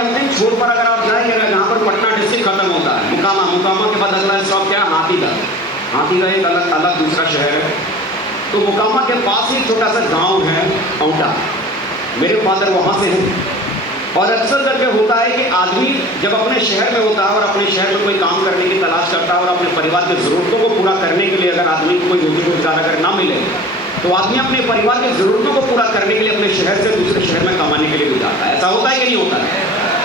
अपने छोर पर अगर आप जाएंगे ना, जहाँ पर पटना डिस्ट्रिक्ट खत्म होता है, मुकामा, मुकामा के बाद अगला स्टॉप क्या है? हाथीदह। हाथीदह एक अलग दूसरा शहर है। तो मुकामा के पास ही छोटा सा गांव है औंटा, मेरे फादर वहाँ से हैं। और अक्सर करके होता है कि आदमी जब अपने शहर में होता है और अपने शहर में कोई काम करने की तलाश करता है और अपने परिवार की ज़रूरतों को पूरा करने के लिए अगर आदमी को कोई रोजी रोजगार अगर ना मिले, तो आदमी अपने परिवार की ज़रूरतों को पूरा करने के लिए अपने शहर से दूसरे शहर में कमाने के लिए भी जाता है। ऐसा होता है कि नहीं होता है?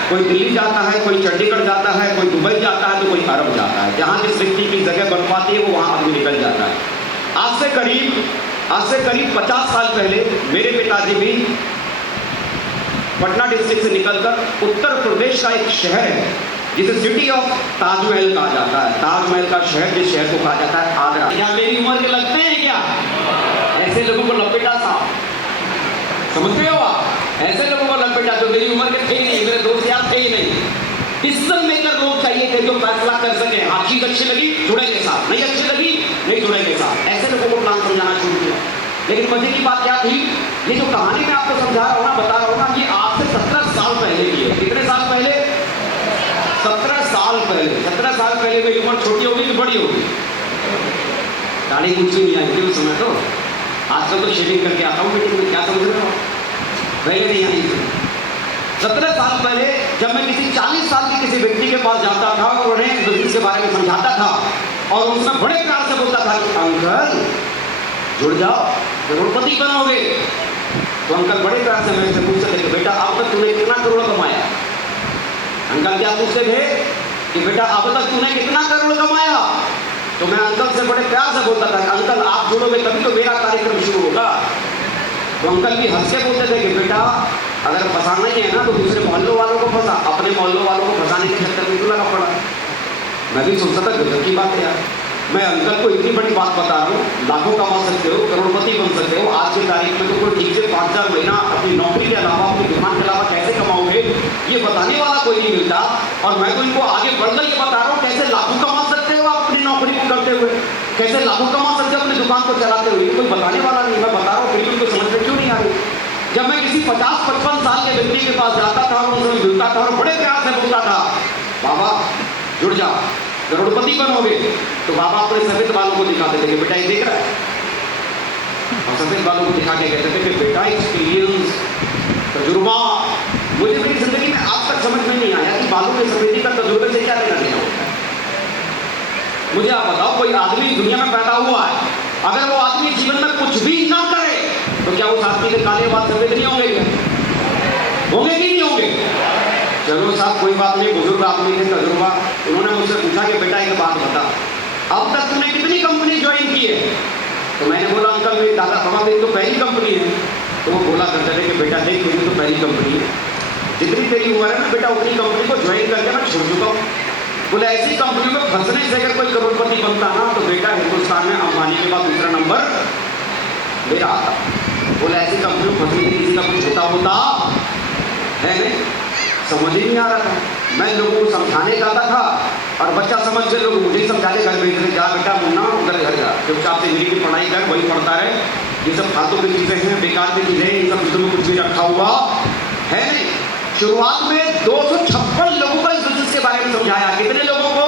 कोई दिल्ली जाता है, कोई चंडीगढ़ जाता है, कोई दुबई जाता है, तो कोई अरब जाता है। जहाँ जिस व्यक्ति की जगह बन पाती है वो वहाँ आदमी निकल जाता है। आज से करीब 50 साल पहले मेरे पिताजी भी पटना डिस्ट्रिक्ट से निकलकर उत्तर प्रदेश का एक शहर है जिसे सिटी ऑफ ताजमहल कहा जाता है। ताजमहल का शहर, जिस शहर को कहा जाता है आगरा। क्या मेरी उम्र के लगते हैं क्या? ऐसे लोगों को लपेटा साहब, समझते हो आप? ऐसे लोगों को लपेटा जो मेरी उम्र के थे ही नहीं, मेरे दोस्त यार थे ही नहीं। डिसीजन मेकर लोग चाहिए थे जो फैसला कर सके। हाँ, चीज अच्छी लगी जुड़ेंगे साथ, नहीं अच्छी लगी नहीं जुड़ेंगे साथ। ऐसे लोगों को प्लान समझाना शुरू किया। लेकिन मजे की बात क्या थी, ये जो कहानी मैं आपको समझा रहा हूँ ना, बता रहा हूँ ना, ये आज से 17 साल पहले की है। कितने साल पहले? 17 साल पहले। 17 साल पहले मेरी उम्र छोटी होगी कि बड़ी होगी? दाढ़ी कुछ नहीं आई थी उस समय तो। आजकल तो शेविंग करके आता हूँ मीटिंग में, क्या समझ रहे हो? पहले नहीं आई थी। 17 साल पहले जब मैं किसी 40 साल के किसी व्यक्ति के पास जाता था और उन्हें बिजनेस के बारे में समझाता था और उसमें बड़े प्यार से बोलता था कि अंकल जुड़ जाओ, करोड़पति बनोगे, तो अंकल बड़े प्यार से मेरे से पूछते थे कि बेटा अब तक तूने कितना करोड़ कमाया? अंकल क्या पूछते थे कि बेटा अब तक तूने कितना करोड़ कमाया? तो मैं अंकल से बड़े प्यार से बोलता था अंकल आप जुड़ोगे तभी तो मेरा कार्यक्रम शुरू होगा। तो अंकल भी हंस के बोलते थे कि बेटा अगर फंसाना ही है ना तो दूसरे मोहल्लों वालों को फंसा, अपने मोहल्लों वालों को फंसाने के चक्कर में क्यों लगा पड़ा? मैं भी सोचता था गजब की बात है यार। मैं अंकल को इतनी बड़ी बात बता रहा हूँ, लाखों कमा सकते हो, करोड़पति बन सकते हो। आज की तारीख में तो कोई ठीक से 5,000 महीना अपनी नौकरी के अलावा, अपनी दुकान के अलावा कैसे कमाओगे, ये बताने वाला कोई नहीं मिलता। और मैं तो इनको आगे बढ़कर ये बता रहा हूँ कैसे लाखों कमा सकते हो आप अपनी नौकरी को करते हुए, कैसे लाखों कमा सकते हो अपनी दुकान को चलाते हुए। कोई बताने वाला नहीं, मैं बता रहा हूँ, फिर उनको समझ में क्यों नहीं आ रही? जब मैं किसी 50-55 साल के व्यक्ति के पास जाता था और उनसे मिलता था और बड़े प्यार से बोलता था बाबा जुड़ जाओ, करोड़पति बनोगे, तो बाबा अपने सफेद बालों को दिखाते थे कि बेटा ये देख रहा है, और सफेद बालों को दिखा के कहते थे कि बेटा एक्सपीरियंस, तजुर्बा। मुझे मेरी जिंदगी में आज तक समझ में नहीं आया कि बालों के सफेदी का तजुर्बे से क्या लेना देना होता है। मुझे आप बताओ, कोई आदमी दुनिया में पैदा हुआ है, अगर वो आदमी जीवन में कुछ भी ना करे तो क्या उस आदमी के काले बाल सफेद नहीं होंगे? क्या होंगे कि नहीं होंगे? चलो साहब कोई बात नहीं, बुजुर्ग आदमी थे, तजुर्बा। उन्होंने मुझसे पूछा कि बेटा एक बात बता, अब तक तूने कितनी कंपनी ज्वाइन की है? तो मैंने बोला अंकल मेरी दादा बाबा मेरी तो पहली कंपनी है। तो वो बोला करते थे कि बेटा देख मेरी तो पहली कंपनी है, जितनी तेरी उम्र है ना बेटा उतनी कंपनी को ज्वाइन करके मैं छोड़ चुका हूँ। बोले ऐसी कंपनी में फंसने से अगर कोई करोड़पति बनता ना तो बेटा हिंदुस्तान में अंबानी के बाद दूसरा नंबर मेरा आता। बोले ऐसी कंपनी में फंसने से किसी का कुछ होता है नहीं, समझ ही नहीं आ रहा था। मैं लोगों को समझाने जाता था और बच्चा समझ के लोग मुझे समझाने घर भेज रहे, जा बेटा मुन्ना उधर घर जा, चुपचाप से मेरी की पढ़ाई कर, वही पढ़ता रहे, ये सब फालतू की चीजें हैं, बेकार की चीजें हैं, इन सब चीजों में कुछ भी रखा हुआ है नहीं। शुरुआत में 256 लोगों को इस बिजनेस के बारे में समझाया। कितने लोगों को?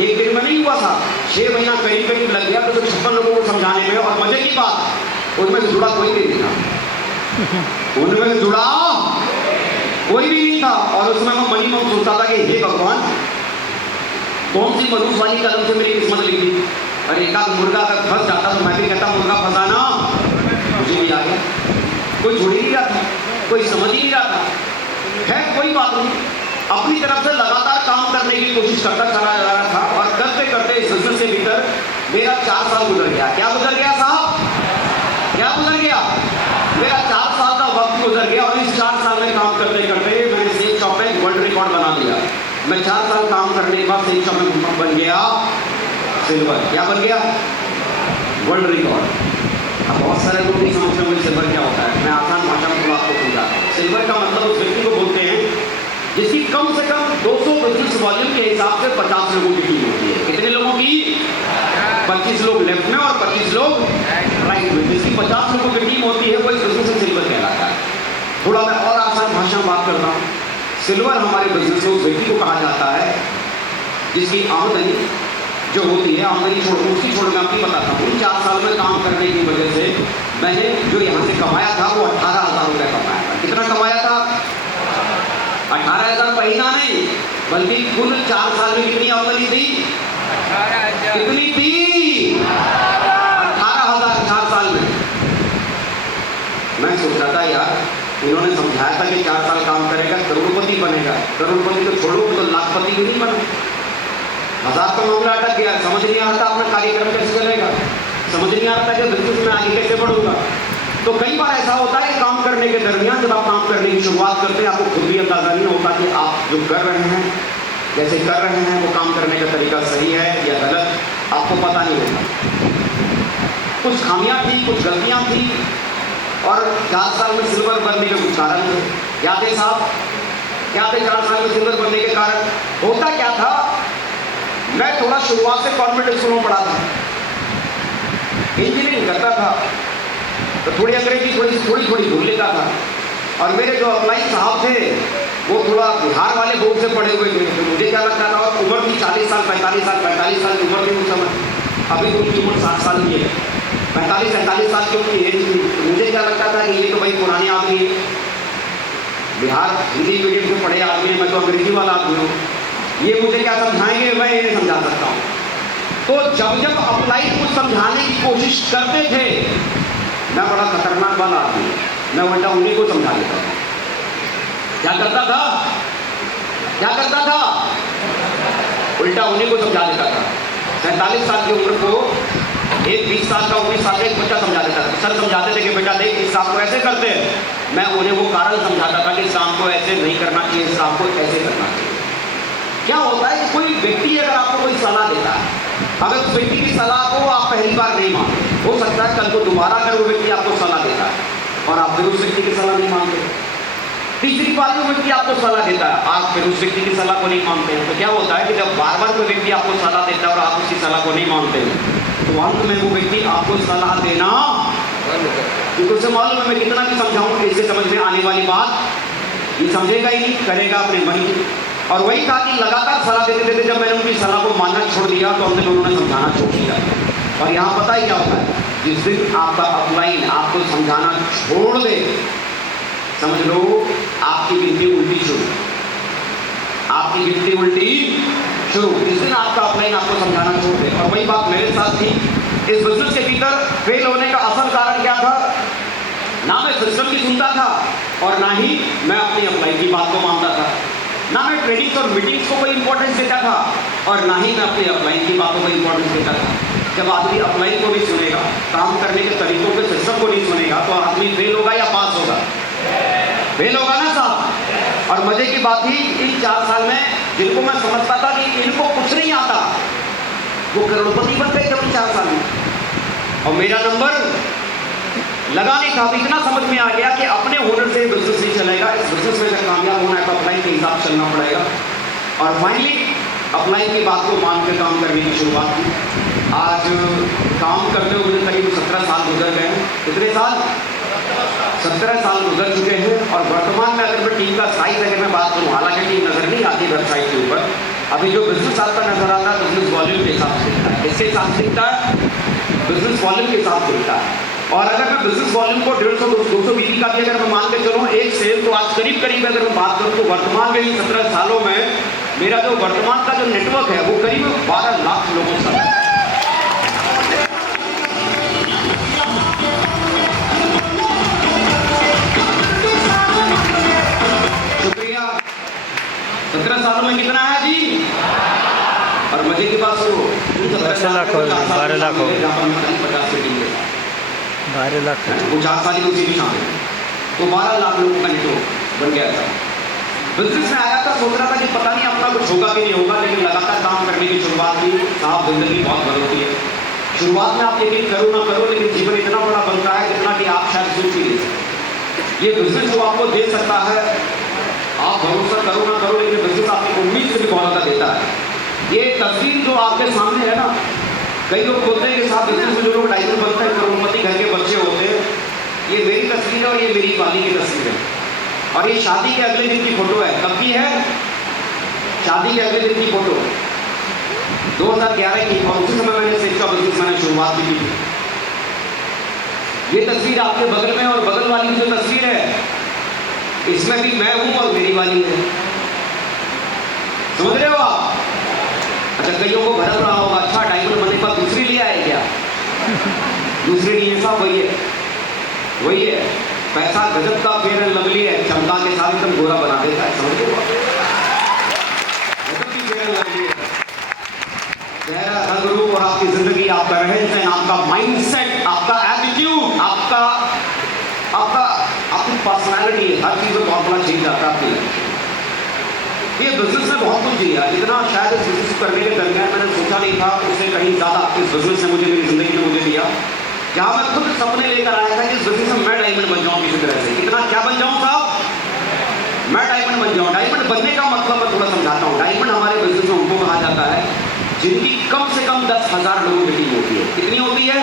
एक दिन में नहीं हुआ था, 6 महीना करीब लग गया 256 लोगों को समझाने में। और मजे की बात, उनमें से जुड़ा कोई नहीं था, उनमें जुड़ा कोई भी नहीं था। और उसमें मैं मनी मन सोचता था कि हे भगवान कौन सी मनुष्य वाली कलम से मेरी किस्मत लिखी। और एक आध मुर्गा अगर फंस जाता तो मैं भी कहता मुर्गा फंसाना, मुझे भी आ गया। कोई जुड़ ही नहीं रहा था, कोई समझ ही नहीं रहा था। है कोई बात नहीं, अपनी तरफ से लगातार काम करने की कोशिश करता चला जा रहा था। और करते करते इस बिजनेस के भीतर मेरा 4 साल गुजर गया। क्या गुजर गया साहब? क्या गुजर गया? मेरा 4 साल का वक्त गुजर गया। और इस 4 साल में काम करते करते मैंने सेल शॉप में वर्ल्ड रिकॉर्ड बना दिया। मैं 4 साल काम करने के बाद सेल शॉप में बन गया सिल्वर। क्या बन गया? World record. अब बहुत सारे लोग नहीं समझते होंगे सिल्वर क्या होता है। मैं आसान भाषा में थोड़ा आपको समझा। सिल्वर का मतलब उस व्यक्ति को बोलते हैं जिसकी कम से कम 200 बिजनेस वॉल्यूम के हिसाब से 50 लोगों की टीम होती है। कितने लोगों की? 25 लोग लेफ्ट में और 25 लोग राइट में। जिसकी 50 लोगों की टीम होती है वो इस बिजनेस में सिल्वर कहलाता है। थोड़ा मैं और आसान भाषा में बात करता हूँ। सिल्वर हमारे बिजनेस में उस व्यक्ति को कहा जाता है जिसकी आमदनी जो होती है, आमदनी उसकी छोड़ मैं आपकी बताता हूँ। 4 साल में काम करने की वजह से मैंने जो यहाँ से कमाया था वो 18,000 रुपये कमाया था। कितना कमाया था? 18,000 महीना नहीं, बल्कि कुल 4 साल में कितनी आमदनी थी? 18,000। कितनी थी? 18,000 4 साल में। मैं सोच रहा था यार, उन्होंने समझाया था कि 4 साल काम करेगा करोड़पति बनेगा। करोड़पति तो छोड़ो, तो लाखपति भी नहीं बना। 1000 का मामला अटक गया। समझ नहीं आता अपना कार्यक्रम कैसे चलेगा, समझ नहीं आता कि बिजनेस में आगे कैसे बढ़ूंगा। तो कई बार ऐसा होता है कि काम करने के दरमियान जब आप काम करने की शुरुआत करते हैं, आपको खुद भी अंदाजा नहीं होता कि आप जो कर रहे हैं, जैसे कर रहे हैं, वो काम करने का तरीका सही है या गलत, आपको पता नहीं होता। कुछ खामियां थी, कुछ गलतियां थी, और 4 साल में सिल्वर बनने के कुछ कारण थे। क्या थे साहब? क्या थे 4 साल में सिल्वर बनने के कारण? होता क्या था, मैं थोड़ा शुरुआत से कॉन्वेंट स्कूल में पढ़ा था, इंजीनियरिंग करता था, तो थोड़ी अंग्रेजी थोड़ी भूल लेता था। और मेरे जो अपलाइन साहब थे वो थोड़ा बिहार वाले बोर्ड से पढ़े हुए थे। तो मुझे क्या लगता था, और उम्र थी 40 साल 45 साल की उम्र थी उस समय। अभी तो उनकी उम्र 60 साल की है, 45-47 साल की उनकी एज थी। तो मुझे क्या लगता था कि ये तो भाई पुराने आदमी है, बिहार हिंदी मीडियम से पढ़े आदमी है, मैं तो अंग्रेजी वाला आदमी हूँ, ये मुझे क्या समझाएंगे, मैं ये नहीं समझा सकता हूँ। तो जब अपलाइन कुछ समझाने की कोशिश करते थे, मैं बड़ा खतरनाक वाला आदमी, मैं उल्टा उन्हीं को समझा देता था। क्या करता था? उल्टा उन्हीं को समझा देता था। 47 साल की उम्र को एक 20 साल का 19 साल का एक बच्चा समझा देता था। सर समझाते थे कि बेटा देख, इस काम को ऐसे करते हैं, मैं उन्हें वो कारण समझाता था कि इस काम को ऐसे नहीं करना चाहिए, इस काम को ऐसे करना चाहिए। क्या होता है कि कोई व्यक्ति अगर आपको कोई सलाह देता है, अगर उस व्यक्ति की सलाह को आप पहली बार नहीं मानते, हो सकता है कल को दोबारा अगर वो व्यक्ति आपको सलाह देता है और आप फिर उस व्यक्ति की सलाह नहीं मानते, तीसरी बार जो व्यक्ति आपको सलाह देता है आप फिर उस व्यक्ति की सलाह को नहीं मानते हैं। तो क्या होता है कि जब बार बार कोई व्यक्ति आपको सलाह देता है और आप उसकी सलाह को नहीं मानते हैं, तो अंत में वो व्यक्ति आपको सलाह देना, क्योंकि उसे मालूम है मैं कितना भी समझाऊं, इससे समझ में आने वाली बात ये समझेगा ही नहीं, करेगा अपने मन की। और वही था कि लगातार सलाह देते थे। जब मैंने उनकी सलाह को मानना छोड़ दिया तो अंत में उन्होंने समझाना छोड़ दिया। और यहाँ पता ही क्या होता है, जिस दिन आपका अपलाइन आपको समझाना छोड़ दे, समझ लो आपकी गिनती उल्टी शुरू, आपकी गिनती उल्टी शुरू। जिस दिन आपका अपलाइन आपको समझाना छोड़ दे। और वही बात मेरे साथ थी। इस बिजनेस के भीतर फेल होने का असल कारण क्या था? ना मैं सिस्टम की सुनता था और ना ही मैं अपनी अपलाइन की बात को मानता था। ना मैं ट्रेडिंग्स और मीटिंग्स को कोई इंपॉर्टेंस देता था और ना ही मैं अपनी अपलाइन की बातों को इंपॉर्टेंस देता था। जब आदमी अपलाइन को नहीं सुनेगा, काम करने के तरीकों के सिस्टम को नहीं सुनेगा, तो आदमी फेल होगा या पास होगा? फेल होगा ना साहब। और मजे की बात ही, इन 4 साल में जिनको मैं समझता था कि इनको कुछ नहीं आता, वो करोड़पति बन गए जब 4 साल में। और मेरा नंबर लगा नहीं था। इतना समझ में आ गया कि अपने हुनर से बिजनेस नहीं चलेगा, इस बिजनेस में अगर कामयाब होना है तो अपलाइन के हिसाब से चलना पड़ेगा। और फाइनली अपलाइन की बात को मान कर काम करने की शुरुआत की। आज काम करते हुए मुझे करीब 17 साल गुजर गए हैं। कितने साल? 17 साल गुजर चुके हैं। और वर्तमान में अगर मैं टीम का साइज अगर मैं बात करूँ, हालांकि टीम नजर नहीं आती वेबसाइट के ऊपर, अभी जो बिजनेस आपका नजर आता है बिजनेस वॉल्यूम के हिसाब से दिखता है। इसके हिसाब से दिखता है, बिजनेस वॉल्यूम के हिसाब से दिखता है। और अगर मैं बिजनेस वॉल्यूम को 150-200 बीबी का भी अगर मैं मान के चलूँ एक सेल, तो आज करीब अगर मैं बात करूँ तो वर्तमान में ही 17 सालों में मेरा जो वर्तमान का जो नेटवर्क है वो करीब 12 लाख लोगों से है। शुक्रिया। 17 सालों में कितना है जी? और मजे की बात सुनो, 12 लाख हो गए, 12 लाख हो गए, 12 लाख। वो 4 साल ही उसी भी शामिल, तो 12 लाख लोगों का नेटवर्क बन गया था। बिजनेस में आया था, सोच रहा था कि पता नहीं अपना कुछ होगा कि नहीं होगा, लेकिन लगातार काम करने की शुरुआत की। साहब जिंदगी बहुत बदलती है। शुरुआत में आप यकीन करो ना करो, लेकिन जीवन इतना बड़ा बनता है जितना कि आप शायद सोच ही नहीं सकते। ये बिजनेस जो आपको दे सकता है, आप भरोसा करो ना करो, लेकिन बिजनेस आपकी उम्मीद से भी बहुत ज़्यादा देता है। ये तस्वीर जो आपके सामने है ना, कई लोग बोलते हैं कि साहब बिजनेस में जो लोग डायमंड बनते हैं, करोड़पति घर के बच्चे होते हैं, ये मेरी तस्वीर है और ये मेरी वाली की तस्वीर है। और ये शादी के अगले दिन की फोटो है। कब की है? शादी के अगले दिन की फोटो 2011 की। और उसी समय मैंने सेक्स का बिजनेस मैंने शुरुआत की थी। ये तस्वीर आपके बगल में, और बगल वाली जो तस्वीर है इसमें भी मैं हूं और मेरी वाली है। समझ रहे हो आप? अच्छा, कईयों को भड़क रहा होगा, अच्छा डायमंड बनने के बाद दूसरी ले आए क्या? दूसरी नहीं है साहब, वही है, वही है। पैसा गजब का फेयर एंड लवली है, चमका के साथ एकदम गोरा बना देता है। समझ रहे हो? गजब की फेयर एंड लवली है। चेहरा, रंग रूप और आपकी जिंदगी, आपका रहन सहन, आपका माइंडसेट, आपका एटीट्यूड, आपकी पर्सनैलिटी, हर चीज में बहुत बड़ा चेंज आता है आपकी लाइफ। ये बिजनेस में बहुत कुछ दिया, जितना शायद इस बिजनेस करने के दरमियान मैंने सोचा नहीं था, उससे कहीं ज्यादा इस बिजनेस ने मुझे मेरी जिंदगी में मुझे दिया। जहां मैं खुद सपने लेकर आया था कि इस बिजनेस में मैं डायमंड बन जाऊं किसी तरह से। कितना क्या बन जाऊं साहब? मैं डायमंड बन जाऊं। डायमंड बनने का मतलब मैं थोड़ा समझाता हूं। डायमंड हमारे बिजनेस में उनको कहा जाता है जिनकी कम से कम 10,000 लोगों की टीम होती है। कितनी होती है?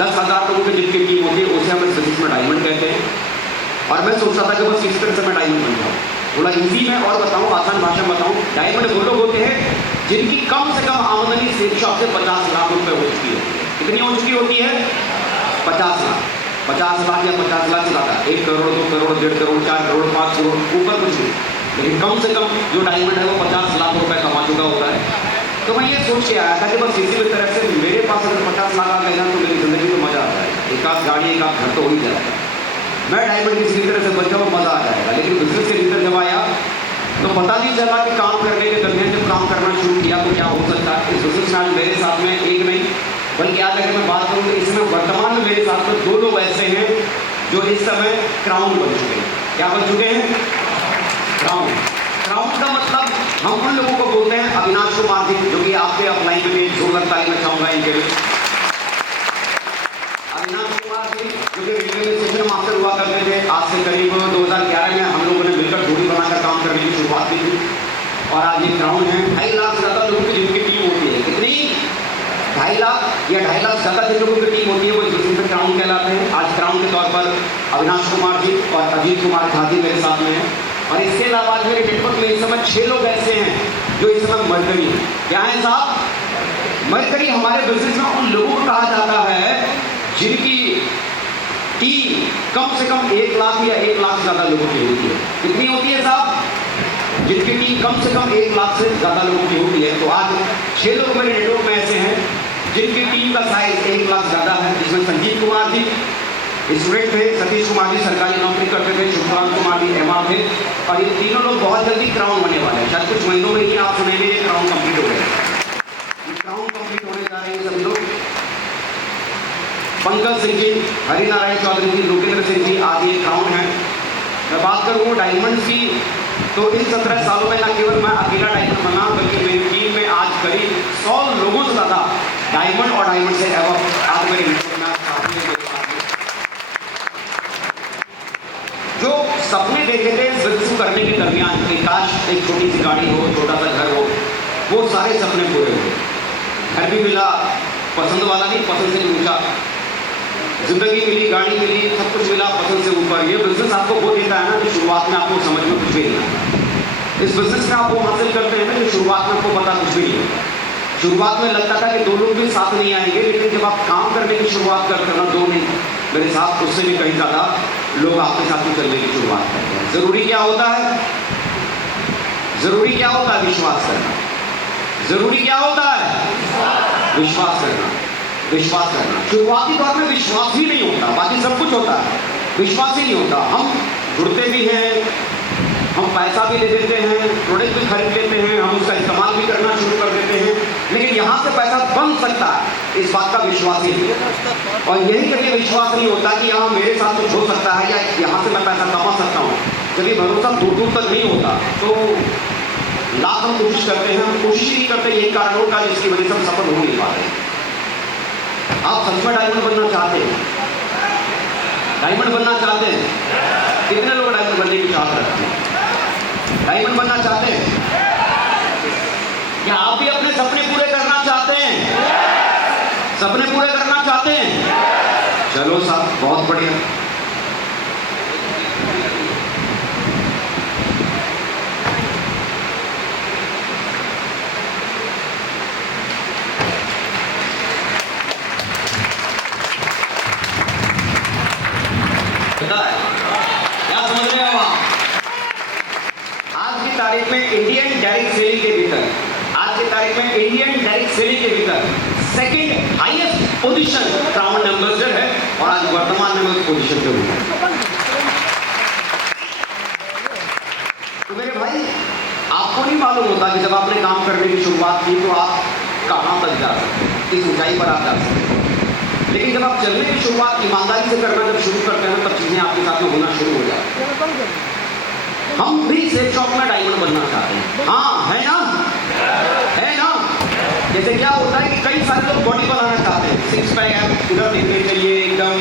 10,000 लोगों की जिनकी टीम होती है, उसे हम इस बिजनेस में डायमंड कहते हैं। और मैं सोचता था कि बस इस तरह से मैं डायमंड बन जाऊं। बोला इजी में और बताऊं, आसान भाषा में बताऊं, डायमंड वो लोग होते हैं जिनकी कम से कम आमदनी सेल शॉप से 50 लाख रुपए हो चुकी है। कितनी हो चुकी होती है? 50 लाख। 50 लाख या 50 लाख से ज्यादा, 1 करोड़, 2 करोड़, 1.5 करोड़, 4 करोड़, 5 करोड़, ऊपर कुछ नहीं, लेकिन कम से कम जो डायमंड है वो 50 लाख रुपए कमा चुका होता है। तो मैं ये सोच के आया था कि बस इसी तरह से मेरे पास अगर 50 लाख आ गए ना तो मेरी जिंदगी में मजा आ जाएगा। एक आध गाड़ी, एक आध घर तो हो ही जाएगा। मैं डायमंड किसी तरह से बच जाऊँ, मजा आ जाएगा। लेकिन बिजनेस के भीतर जब आया तो पता नहीं चला कि काम करने के दरमियान जब काम करना शुरू किया तो क्या हो सकता है। इस बिजनेस में आज मेरे साथ में एक नहीं बल्कि आज अगर मैं बात करूँ तो इसमें वर्तमान में मेरे साथ में 2 लोग ऐसे हैं जो इस समय क्राउन बन चुके हैं। क्या बन चुके हैं? क्राउन। क्राउन का मतलब हम उन लोगों को बोलते हैं अविनाश कुमार जी, जो कि आपके अपलाइन में जोरदार ताली में चाहूंगा इनके लिए। अविनाश कुमार जी जो कि रेलवे में सेशन मास्टर हुआ करते थे। आज से करीब 2011 में हम लोगों ने मिलकर जोड़ी बनाकर काम करने की शुरुआत की थी। और आज ये क्राउन है। 2.5 लाख से ज्यादा लोगों की जिनकी टीम होती है। कितनी? 2.5 लाख या 2.5 लाख ज्यादा जिन लोगों की टीम होती है वो बिजनेस में क्राउन कहलाते हैं। आज क्राउन के तौर पर अविनाश कुमार जी और अजीत कुमार खादी मेरे साथ में है। और इसके अलावा आज मेरे नेटवर्क में इस समय 6 लोग ऐसे हैं जो इस समय मरकरी है। क्या है साहब? मरकरी हमारे बिजनेस में उन लोगों को कहा जाता है जिनकी टीम कम से कम 1 लाख या 1 लाख से ज्यादा लोगों की होती है। कितनी होती है साहब? जिनकी टीम कम से कम 1 लाख से ज्यादा लोगों की होती है। तो आज 6 लोग मेरे नेटवर्क में ऐसे हैं जिनकी टीम का साइज 1 लाख ज्यादा है। जिसमें संजीव कुमार जी स्टूडेंट थे, सतीश कुमार जी सरकारी नौकरी करते थे, शुभकांत कुमार जी एमआर थे। और ये तीनों लोग बहुत जल्दी क्राउन होने वाले हैं। शायद कुछ महीनों में ही आप सुनेंगे ये क्राउन कंप्लीट हो गए। क्राउन कंप्लीट होने जा रहे हैं सभी लोग। पंकज सिंह जी, हरिनारायण चौधरी जी, लोकेंद्र सिंह जी, आज ये क्राउन है। मैं बात करूँ डायमंड की तो इन 17 सालों में न केवल मैं अकेला डायमंड बना बल्कि मेरी टीम में आज करीब 100 लोगों से ज्यादा डायमंड और डायमंड से एवं आज मेरे जो सपने देखे थे बिजनेस करने के दरमियान कि काश एक छोटी सी गाड़ी हो, छोटा सा घर हो, वो सारे सपने पूरे हुए। घर भी मिला, पसंद वाला नहीं, पसंद से ऊंचा, जिंदगी मिली, गाड़ी मिली, सब कुछ मिला पसंद से ऊपर। ये बिजनेस आपको वो देता है ना कि शुरुआत में आपको समझ में कुछ भी नहीं आता। इस बिजनेस में आप वो हासिल करते हैं ना कि शुरुआत में आपको पता कुछ भी नहीं होता। शुरुआत में लगता था कि 2 लोग भी साथ नहीं आएंगे, लेकिन जब आप काम करने की शुरुआत करते हो ना, 2 नहीं मेरे साथ उससे भी कहीं ज्यादा लोग आपके साथ ही चलने की शुरुआत करते हैं। जरूरी क्या होता है? जरूरी क्या होता है? विश्वास करना। जरूरी क्या होता है? विश्वास करना। विश्वास करना। शुरुआती दौर में विश्वास ही नहीं होता, बाकी सब कुछ होता है, विश्वास ही नहीं होता। हम जुड़ते भी हैं, हम पैसा भी दे देते हैं, प्रोडक्ट भी खरीद लेते हैं, हम उसका इस्तेमाल भी करना शुरू कर देते हैं, लेकिन यहाँ से पैसा बन सकता है इस बात का विश्वास ही नहीं है। और यही करके विश्वास नहीं होता कि यहाँ मेरे साथ कुछ हो सकता है या यहाँ से मैं पैसा कमा सकता हूँ। जब ये भरोसा दूर दूर तक नहीं होता तो लाख हम कोशिश करते हैं, हम कोशिश ही नहीं करते। यही कारण होता है जिसकी वजह से हम सफल हो नहीं पाते। आप सच में डायमंड बनना चाहते हैं? डायमंड बनना चाहते हैं? कितने लोग डायमंड बनने की चाहत रखते हैं? डायमंड बनना चाहते हैं? क्या आप भी अपने सपने पूरे करना चाहते हैं? सपने पूरे करना चाहते हैं? चलो साहब, बहुत बढ़िया। इंडियन डायरेक्ट सेलिंग के भीतर second highest position crown ambassador है और आज वर्तमान में उस पोजीशन पे हूँ। तो मेरे भाई, आपको नहीं मालूम होता कि जब आपने काम करने की शुरुआत की तो आप कहाँ तक जा सकते हैं, किस ऊंचाई पर आप जा सकते हैं। लेकिन जब आप चलने की शुरुआत ईमानदारी से करना जब शुरू करते हैं तब चीजें आपके साथ में होना शुरू हो जाती हैं। हम भी सेफ शॉप में डायमंड बनना चाहते हैं, हाँ है ना, है ना। जैसे क्या होता है कि कई सारे लोग बॉडी बनाना चाहते हैं, सिक्स पैक उधर दिखने चाहिए, एकदम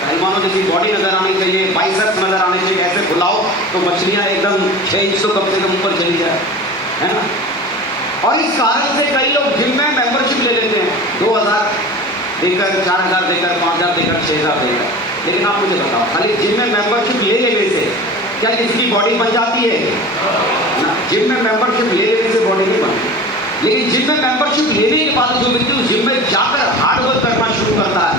पहलवानों जैसी बॉडी नजर आनी चाहिए, बाइसेप्स नजर आने चाहिए, ऐसे फुलाओ तो मछलियां एकदम 6 इंच तो कम से कम ऊपर चली जाए, है ना। और इस कारण से कई लोग जिम में मेंबरशिप ले लेते हैं, 2000 देकर, 4000 देकर, 5000 देकर, 6000 देकर। लेकिन आप मुझे बताओ, खाली जिम में मेंबरशिप ले लेने से क्या किसी की बॉडी बन जाती है? जिम में मेंबरशिप ले लेने से बॉडी नहीं बनती। लेकिन जिम में मेंबरशिप लेने के बाद जो व्यक्ति उस जिम में जाकर हार्डवर्क करना शुरू करता है,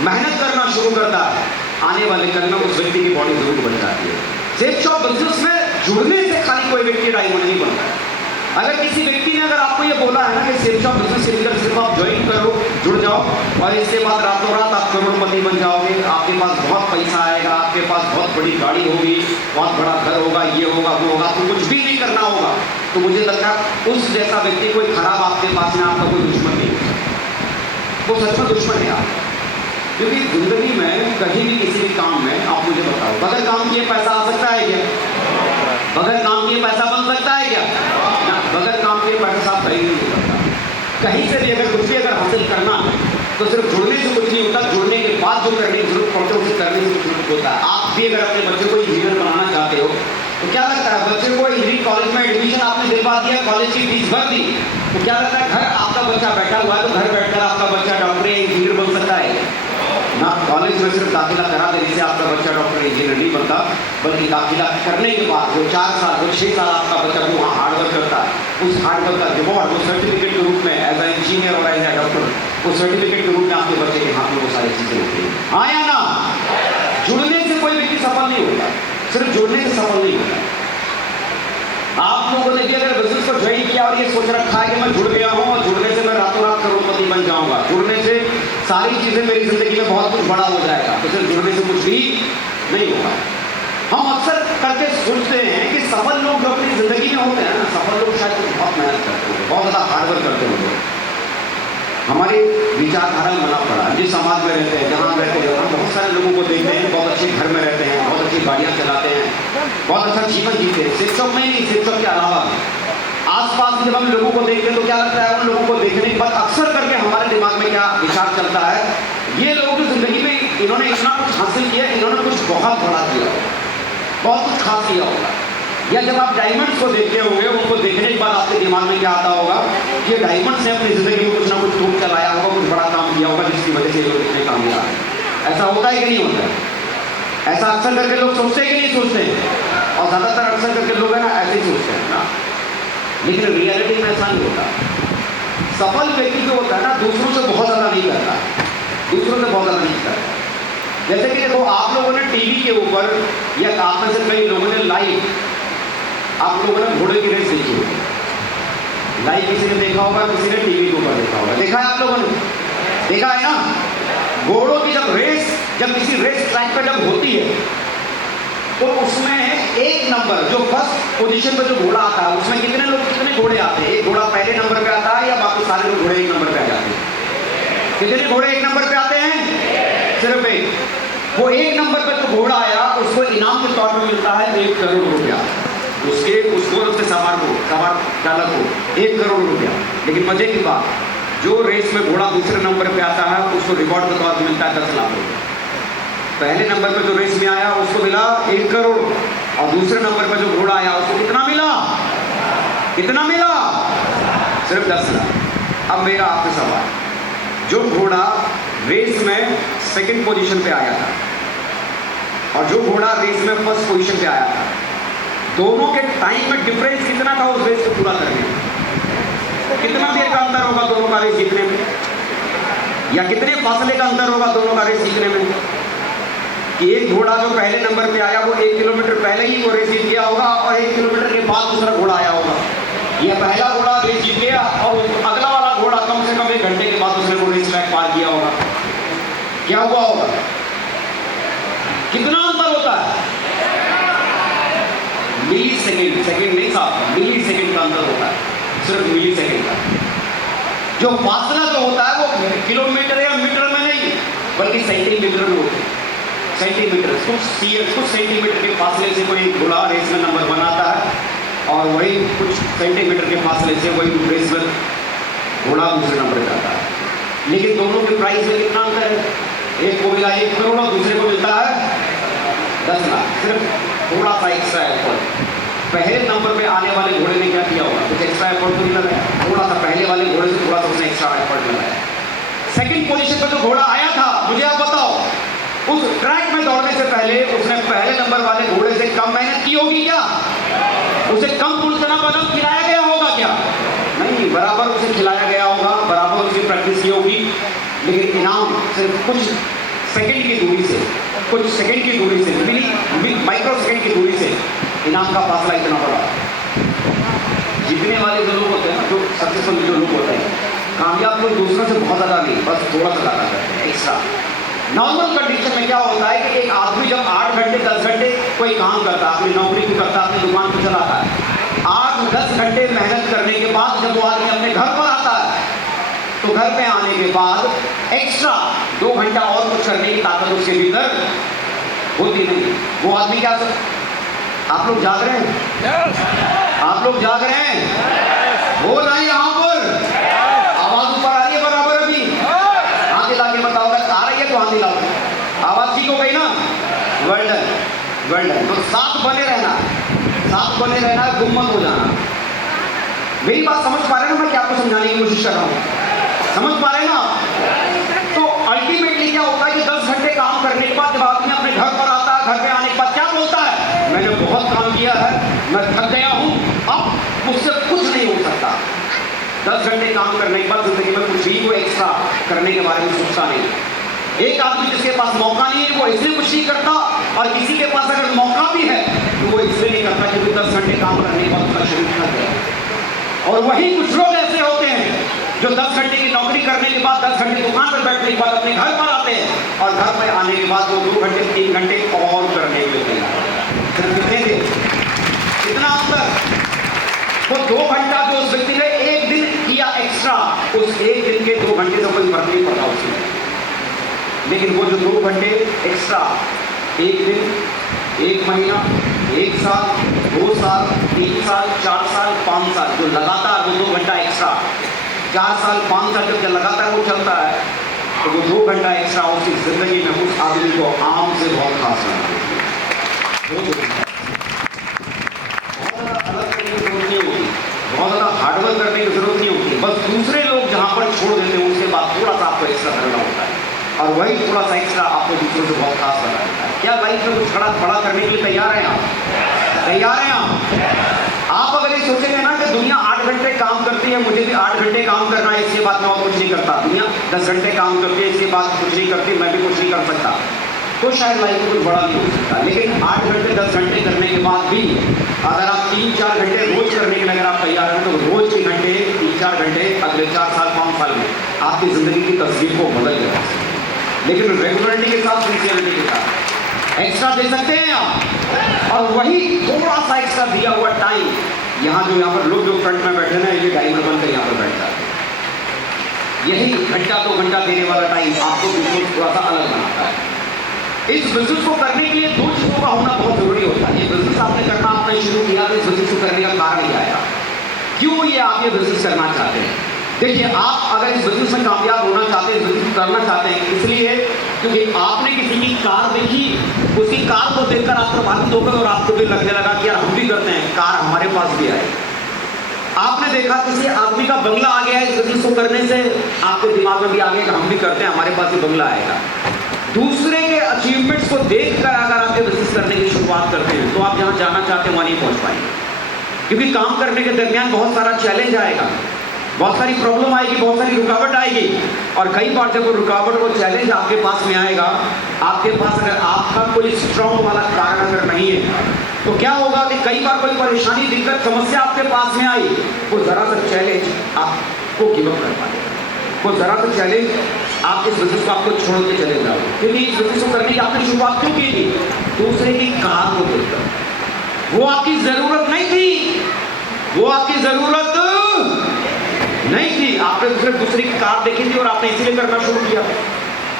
मेहनत करना शुरू करता है, आने वाले कल में उस व्यक्ति की बॉडी जरूर बन जाती है। सेफ शॉप बिजनेस में जुड़ने से खाली कोई व्यक्ति डायमंड नहीं बनता है। अगर किसी व्यक्ति ने अगर आपको ये बोला है ना कि सेफ शॉप बिजनेस के अंदर सिर्फ आप ज्वाइन करो, जुड़ जाओ और इसके बाद रातों रात आप करोड़पति बन जाओगे, आपके पास बहुत पैसा आएगा, आपके पास बहुत बड़ी गाड़ी होगी, बहुत बड़ा घर होगा, ये होगा, वो होगा, तो कुछ भी नहीं करना होगा, तो मुझे लगता है उस जैसा व्यक्ति कोई खराब आपके पास में आपका कोई दुश्मन नहीं होता, वो सच में दुश्मन है आप। क्योंकि जिंदगी में कहीं भी किसी भी काम में आप मुझे बताओ, बगैर काम किए पैसा आ सकता है क्या? बगैर काम किए पैसा बन सकता है क्या? बगैर काम किए पैसा साथ कहीं नहीं हो सकता। कहीं से भी अगर कुछ भी अगर हासिल करना है तो सिर्फ जुड़ने से कुछ नहीं होता, जुड़ने के बाद जो करने की जरूरत पड़ती है उसे करने से कुछ होता है। आप भी अगर अपने बच्चे को इंजीनियर बनाना चाहते हो तो क्या लगता है, बच्चे को इंजीनियरिंग कॉलेज में एडमिशन आपने दिलवा दिया, कॉलेज की फीस भर दी, तो क्या लगता है घर आपका बच्चा बैठा हुआ है तो घर बैठकर आपका बच्चा डॉक्टर या इंजीनियर बन सकता है ना? कॉलेज में सिर्फ दाखिला करा देने से आपका बच्चा डॉक्टर इंजीनियर नहीं बनता, बल्कि दाखिला करने के बाद जो 4 साल, जो 6 साल आपका बच्चा जो वहाँ हार्डवर्क करता है, उस हार्डवर्क का रिवॉर्ड वो सर्टिफिकेट के रूप में एज ए इंजीनियर और एज ए डॉक्टर वो सर्टिफिकेट के रूप में आपके बच्चे के हाथ में वो सारी चीजें होती हैं। हाँ या ना? जुड़ने से कोई व्यक्ति सफल नहीं होता, सिर्फ जुड़ने से सफल नहीं होता। आप लोगों ने भी अगर बिजनेस को ज्वाइन किया और ये सोच रखा है कि मैं जुड़ गया हूँ और जुड़ने से मैं रातों रात करोड़पति बन जाऊंगा, जुड़ने से सारी चीजें मेरी जिंदगी में बहुत कुछ बड़ा हो जाएगा, तो सिर्फ जुड़ने से कुछ भी नहीं होगा। हम अक्सर करके सोचते हैं कि सफल लोग जो अपनी जिंदगी में होते हैं ना, सफल लोग शायद बहुत मेहनत करते हैं, बहुत ज्यादा हार्डवर्क करते होंगे। हमारी विचारधारा में बना पड़ा, जिस समाज में रहते हैं, जहाँ रहते हैं, हम बहुत सारे लोगों को देखते हैं, बहुत अच्छे घर में रहते हैं, बहुत अच्छी गाड़ियाँ चलाते हैं, बहुत अच्छा जीवन जीते हैं। शिक्षक में नहीं, शिक्षक के अलावा आसपास जब हम लोगों को देखते हैं तो क्या लगता है, उन लोगों को देखने के बाद अक्सर करके हमारे दिमाग में क्या विचार चलता है, ये लोग जो जिंदगी में इन्होंने इतना कुछ हासिल किया, इन्होंने कुछ बहुत बड़ा किया, बहुत कुछ खास किया होगा। या जब आप डायमंड्स को देखते होंगे, उनको देखने के बाद आपके दिमाग में क्या आता होगा, ये डायमंड्स ने अपनी जिंदगी में कुछ ना कुछ टूट चलाया होगा, कुछ बड़ा काम किया होगा जिसकी वजह से लोग इतने कामयाब हैं। ऐसा होता है कि नहीं होता है? ऐसा अक्सर करके लोग सोचते हैं कि नहीं सोचते हैं? और ज्यादातर अक्सर करके लोग है ना ऐसे ही सोचते हैं ना, लेकिन रियलिटी में ऐसा नहीं होता। सफल व्यक्ति जो होता है ना, दूसरों से बहुत ज्यादा नहीं करता, दूसरों से बहुत ज्यादा नहीं करता। जैसे कि देखो, आप लोगों ने टीवी के ऊपर या आप में से कई लोगों ने लाइव, आप लोगों ने घोड़े की रेस देखी होगी, लाइव किसी ने देखा होगा, किसी ने टीवी के ऊपर देखा होगा, देखा है आप लोगों ने? देखा है ना? घोड़ों की जब किसी रेस ट्रैक पर जब होती है तो उसमें एक नंबर जो फर्स्ट पोजीशन पर जो घोड़ा आता है उसमें कितने घोड़े आते हैं? एक घोड़ा पहले नंबर पे आता है या बाकी सारे लोग घोड़े 1 नंबर पे आ जाते हैं? कितने घोड़े 1 नंबर पे आते हैं? सिर्फ एक। वो 1 नंबर पे जो घोड़ा आया उसको इनाम के तौर पर मिलता है 1 करोड़ रुपया, उसके सवार चालक को 1 करोड़ रुपया। लेकिन मजे की बात, जो रेस में घोड़ा दूसरे नंबर पे आता है उसको रिकॉर्ड के तौर पर मिलता है 10 लाख रुपये। पहले नंबर पे जो रेस में आया उसको मिला 1 करोड़ और दूसरे नंबर पे जो घोड़ा आया उसको कितना मिला? कितना मिला? सिर्फ 10 लाख। अब मेरा आपसे सवाल, जो घोड़ा रेस में सेकंड पोजीशन पे आया था और जो घोड़ा रेस में फर्स्ट पोजीशन पे आया था, दोनों के टाइम में डिफरेंस कितना था उस रेस को पूरा करने में? कितना देर का अंतर होगा दोनों का रेस जीतने में? या कितने फासले का अंतर होगा दोनों का रेस जीतने में? कि एक घोड़ा जो पहले नंबर पे आया वो 1 किलोमीटर पहले ही वो रेस जीत गया होगा और 1 किलोमीटर के बाद दूसरा घोड़ा आया होगा, या पहला घोड़ा रेस जीत गया और सेकंड नहीं साहब, मिली सेकंड का अंतर होता है, सिर्फ मिली सेकंड का। जो फासला जो होता है वो किलोमीटर या मीटर में नहीं बल्कि सेंटीमीटर में होता है। सेंटीमीटर, कुछ सेंटीमीटर के फासले से कोई घोड़ा रेस में नंबर बनाता है और वही कुछ सेंटीमीटर के फासले से वही रेस में घोड़ा दूसरे नंबर जाता है। लेकिन दोनों के प्राइस में कितना अंतर है? एक को मिला 1 करोड़ और दूसरे को मिलता है 10 लाख। सिर्फ थोड़ा सा एक्स्ट्रा एफर्ट। पहले नंबर पे आने वाले घोड़े ने क्या किया होगा? कुछ एक्स्ट्रा एफर्ट तो नहीं लगाया, थोड़ा सा पहले वाले घोड़े से थोड़ा सा उसने एक्स्ट्रा एफर्ट लगाया। सेकंड पोजीशन पर जो घोड़ा आया था, मुझे आप बताओ, उस ट्रैक में दौड़ने से पहले उसने पहले नंबर वाले घोड़े से कम मेहनत की होगी क्या? उसे कम पुलचना बदाम खिलाया गया होगा क्या? नहीं, बराबर उसे खिलाया गया होगा, बराबर उसकी प्रैक्टिस की होगी। लेकिन इनाम सिर्फ कुछ सेकंड की दूरी से, कुछ सेकंड की दूरी से, माइक्रो सेकंड की दूरी से इनाम का फासला इतना बड़ा। जीतने वाले जो लोग होते हैं ना, जो सक्सेसफुल जो लोग होते हैं, कामयाब कोई दूसरों से बहुत ज़्यादा नहीं, बस थोड़ा सा ज़्यादा करते हैं एक्स्ट्रा। नॉर्मल कंडीशन में क्या होता है कि एक आदमी जब 8 घंटे 10 घंटे कोई काम करता है, अपनी नौकरी को करता है, अपनी दुकान को चलाता है, 8-10 घंटे मेहनत करने के बाद जब वो आदमी अपने घर पर आता है, तो घर पे आने के बाद एक्स्ट्रा 2 घंटा और कुछ करने की ताकत उसके भीतर होती नहीं। वो आदमी क्या कर... आप लोग जाग रहे हैं? आप लोग जाग रहे हैं? बोल रहे हैं यहाँ पर? आवाज ऊपर आ रही है बराबर? अभी हाथ हिला के बताओ, अगर आ रही है तो हाथ हिलाओ। आवाज ठीक हो गई ना? Well done, well done. तो साथ बने रहना, साथ बने रहना, गुम मत हो जाना। मेरी बात समझ पा रहे हैं ना? मैं क्या आपको समझाने की कोशिश कर रहा हूँ, समझ पा रहे हैं ना? तो अल्टीमेटली क्या होता है कि 10 घंटे काम करने के बाद जब आदमी अपने घर पर आता है, घर पे आने के बाद क्या बोलता है? मैंने बहुत काम किया है, मैं थक गया हूं, अब मुझसे कुछ नहीं हो सकता। 10 घंटे काम करने के बाद जिंदगी में कुछ भी वो एक्स्ट्रा करने के बारे में सोचता नहीं। एक आदमी जिसके पास मौका नहीं है वो इसलिए कुछ नहीं करता, और किसी के पास अगर मौका भी है तो वो इसलिए नहीं करता क्योंकि 10 घंटे काम करने के बाद उसका शरीर थक गया। और वही कुछ लोग ऐसे होते हैं जो 10 घंटे की नौकरी करने के बाद, 10 घंटे दुकान पर बैठने के बाद अपने घर पर आते हैं और घर पर आने के बाद वो 2 घंटे 3 घंटे और करने के लिए तैयार। सिर्फ कितने थे? कितना अंतर? वो 2 घंटा जो उस व्यक्ति ने एक दिन किया एक्स्ट्रा, उस एक दिन के 2 घंटे से कोई फर्क नहीं पड़ता उसमें। लेकिन वो जो 2 घंटे एक्स्ट्रा, एक दिन, 1 महीना, 1 साल, 2 साल, 3 साल, 4 साल, 5 साल, जो लगातार वो 2 घंटा एक्स्ट्रा 4 साल 5 साल जब लगातार वो चलता है, तो वो 2 घंटा एक्स्ट्रा उसकी जिंदगी में उस आदमी को आम से बहुत खास लगता है। बहुत ज़्यादा अलग करने की जरूरत नहीं होती, बहुत ज़्यादा हार्डवर्क करने की जरूरत नहीं होती। बस दूसरे लोग जहाँ पर छोड़ देते हैं उसके बाद थोड़ा सा आपको एक्स्ट्रा करना होता है, और वही थोड़ा सा एक्स्ट्रा आपको दूसरों से बहुत खास बना देता है। क्या लाइफ में कुछ बड़ा करने के लिए तैयार हैं आप? तैयार हैं आप अगर ये सोचेंगे ना कि दुनिया 8 घंटे काम करती है, मुझे भी 8 घंटे काम करना है, इसके बाद मैं और कुछ नहीं करता, दुनिया 10 घंटे काम करती है, इसके बाद कुछ नहीं करती, मैं भी कुछ नहीं कर सकता, तो शायद लाइफ में कुछ बड़ा नहीं हो सकता। लेकिन 8 घंटे 10 घंटे करने के बाद भी अगर आप 3-4 घंटे रोज करने के लिए अगर आप तैयार हैं, तो रोज के घंटे 3-4 घंटे अगले 4 साल 5 साल में आपकी जिंदगी की तस्वीर को बदल देगा। लेकिन रेगुलरिटी के साथ, सिंसियरिटी के साथ एक्स्ट्रा दे सकते हैं आप। और वही थोड़ा सा एक्स्ट्रा दिया हुआ टाइम, यहाँ पर लोग जो फ्रंट में बैठे ना, ये टाइमर बनकर यहाँ पर बैठता है, यही घंटा 2 घंटा देने वाला टाइम आपको बिजनेस थोड़ा सा अलग बनाता है। इस बिजनेस को करने के लिए 2 चीज़ों का होना बहुत जरूरी होता है। ये बिजनेस आपने करना, आपने शुरू किया, तो इस बिजनेस को करने का कारण क्या आया, क्यों ये आप ये बिजनेस करना चाहते हैं? देखिए, आप अगर इस बिजनेस में कामयाब होना चाहते हैं, इस बिजनेस को करना चाहते हैं, इसलिए क्योंकि आपने किसी की कार देखी, उसकी कार को देखकर आप प्रभावित होकर और आपको भी लगने लगा कि यार हम भी करते हैं, कार हमारे पास भी आए। आपने देखा किसी आदमी का बंगला आ गया है, इस बिजनेस को करने से आपके दिमाग में भी आ गया कि हम भी करते हैं, हमारे पास भी बंगला आएगा। दूसरे के अचीवमेंट्स को देखकर अगर आप ये बिजनेस करने की शुरुआत करते हैं, तो आप जहाँ जाना चाहते हैं वहाँ नहीं पहुँच पाएंगे, क्योंकि काम करने के दरमियान बहुत सारा चैलेंज आएगा, बहुत सारी प्रॉब्लम आएगी, बहुत सारी रुकावट आएगी। और कई बार जब वो रुकावट, वो चैलेंज आपके पास में आएगा, आपके पास अगर आपका कोई स्ट्रॉन्ग वाला कारण अगर नहीं है, तो क्या होगा कि कई बार कोई परेशानी, दिक्कत, समस्या आपके पास में आई, वो जरा सा चैलेंज आपको गिव अप कर पाएगा, वो जरा सा चैलेंज आप इस बिजनेस को आपको छोड़ के चले जाओ। क्योंकि इस बिजनेस को करने की आपने शुरुआत क्यों की थी? दूसरे की कार को देखकर, वो आपकी जरूरत नहीं थी, वो आपकी जरूरत नहीं थी। आपने दूसरे की कार देखी थी और आपने इसलिए करना शुरू किया।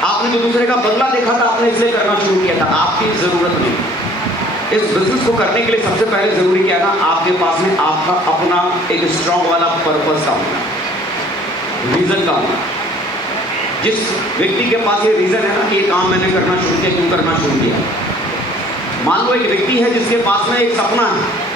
आपने जो दूसरे का बंगला देखा था, आपने इसलिए करना शुरू किया था। आपकी जरूरत नहीं। इस बिजनेस को करने के लिए सबसे पहले जरूरी क्या है ना, आपके पास में आपका अपना एक स्ट्रॉन्ग वाला पर्पस का होना, रीजन का होना। जिस व्यक्ति के पास ये रीजन है ना कि ये काम मैंने करना शुरू किया, क्यों करना शुरू किया। मान लो एक व्यक्ति है जिसके पास में एक सपना है